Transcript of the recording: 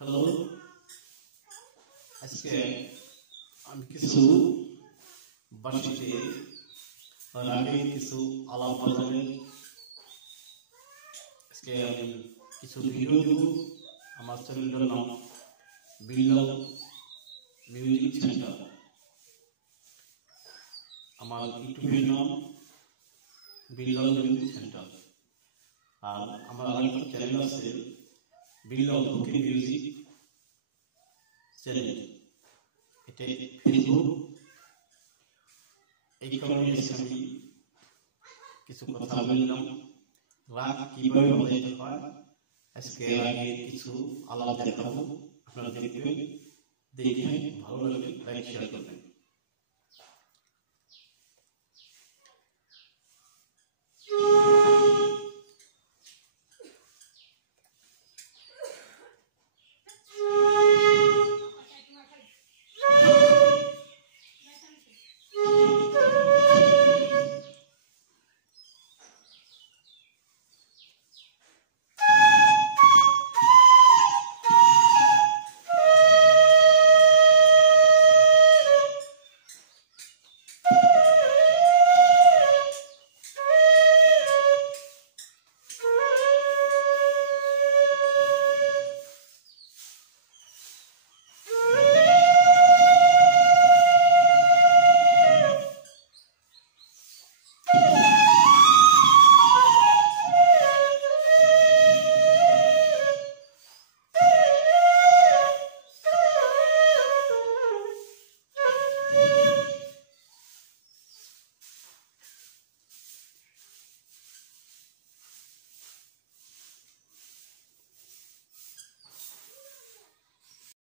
Hello, আজকে আমি কিছু বাসিতে আগে কিছু আলাপ বাজারের আজকে আমি কিছু ভিডিও দেব। আমার চ্যানেলের নাম বিল্লাল মিউজিক সেন্টার, আমার ইউটিউবের নাম বিল্লাল মিউজিক সেন্টার, আর আমার আরেকটা চ্যানেল আছে বিল্লাল ওকে মিউজিক চ্যানেল। এটা ফেসবুক। এই কারণে আমি কিছু কথা বললাম রাগ কিভাবে বাজাইতে হয়। আজকে আগে কিছু আলাদা দেখাবো, আপনারা দেখবেন, দেখে ভালো লাগবে লাইক শেয়ার করবেন।